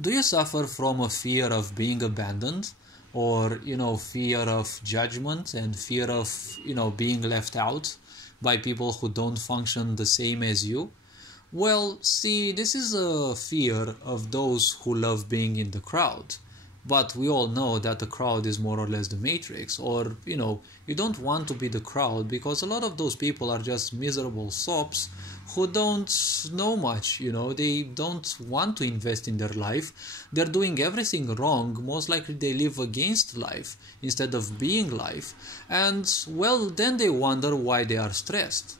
Do you suffer from a fear of being abandoned, or fear of judgment and fear of being left out by people who don't function the same as you? Well, see, this is a fear of those who love being in the crowd. But we all know that the crowd is more or less the matrix, or you don't want to be the crowd because a lot of those people are just miserable sops who don't know much. They don't want to invest in their life. They're doing everything wrong. Most likely they live against life instead of being life, and well, then they wonder why they are stressed.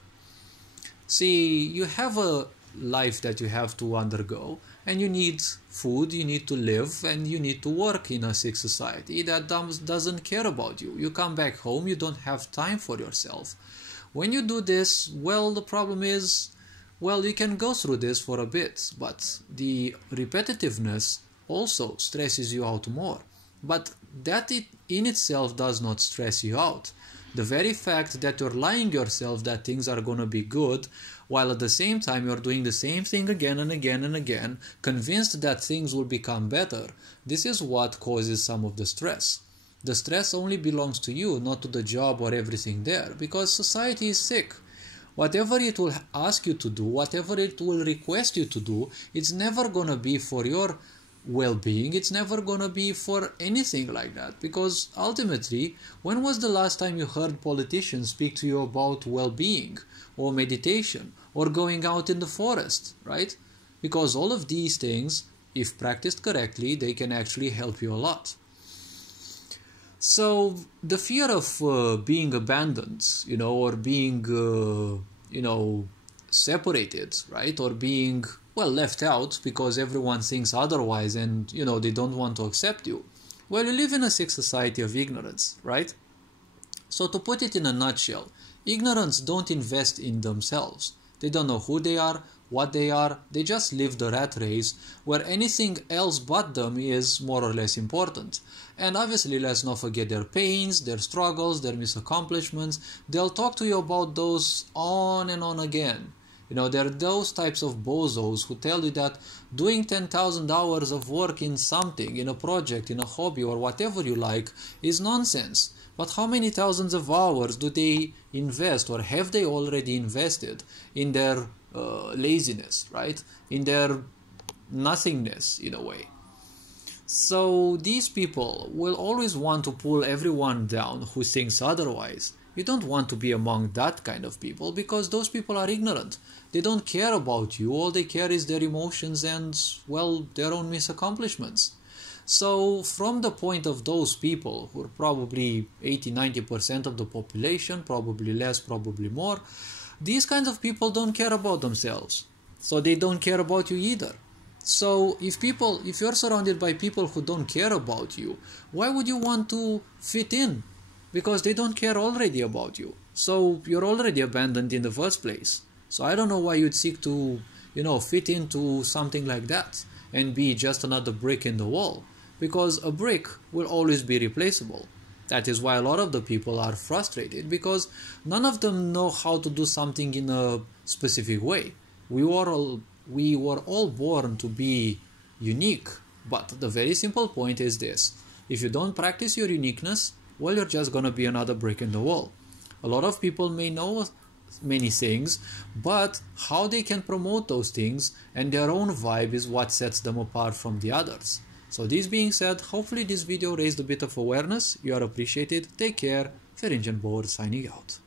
See, you have a life that you have to undergo, and you need food, you need to live, and you need to work in a sick society that doesn't care about you. You come back home, you don't have time for yourself. When you do this, well, the problem is, well, you can go through this for a bit, but the repetitiveness also stresses you out more. But that in itself does not stress you out. The very fact that you're lying yourself that things are going to be good, while at the same time you're doing the same thing again and again and again, convinced that things will become better, this is what causes some of the stress. The stress only belongs to you, not to the job or everything there, because society is sick. Whatever it will ask you to do, whatever it will request you to do, it's never going to be for your well-being. It's never gonna be for anything like that, because ultimately, when was the last time you heard politicians speak to you about well-being or meditation or going out in the forest, right? Because all of these things, if practiced correctly, they can actually help you a lot. So the fear of being abandoned, or being separated, right, or being left out because everyone thinks otherwise and they don't want to accept you. Well, you live in a sick society of ignorance, right? So to put it in a nutshell, ignorance don't invest in themselves. They don't know who they are, what they are. They just live the rat race where anything else but them is more or less important. And obviously, let's not forget their pains, their struggles, their misaccomplishments. They'll talk to you about those on and on again. There are those types of bozos who tell you that doing 10,000 hours of work in something, in a project, in a hobby, or whatever you like, is nonsense. But how many thousands of hours do they invest, or have they already invested, in their laziness, right? In their nothingness, in a way. So these people will always want to pull everyone down who thinks otherwise. You don't want to be among that kind of people, because those people are ignorant. They don't care about you. All they care is their emotions and, their own misaccomplishments. So from the point of those people, who are probably 80-90% of the population, probably less, probably more, these kinds of people don't care about themselves. So they don't care about you either. So if you're surrounded by people who don't care about you, why would you want to fit in? Because they don't care already about you. So you're already abandoned in the first place. So I don't know why you'd seek to, fit into something like that and be just another brick in the wall. Because a brick will always be replaceable. That is why a lot of the people are frustrated, because none of them know how to do something in a specific way. We were all born to be unique. But the very simple point is this: if you don't practice your uniqueness, well, you're just going to be another brick in the wall. A lot of people may know many things, but how they can promote those things and their own vibe is what sets them apart from the others. So this being said, hopefully this video raised a bit of awareness. You are appreciated. Take care. Ferenc Board signing out.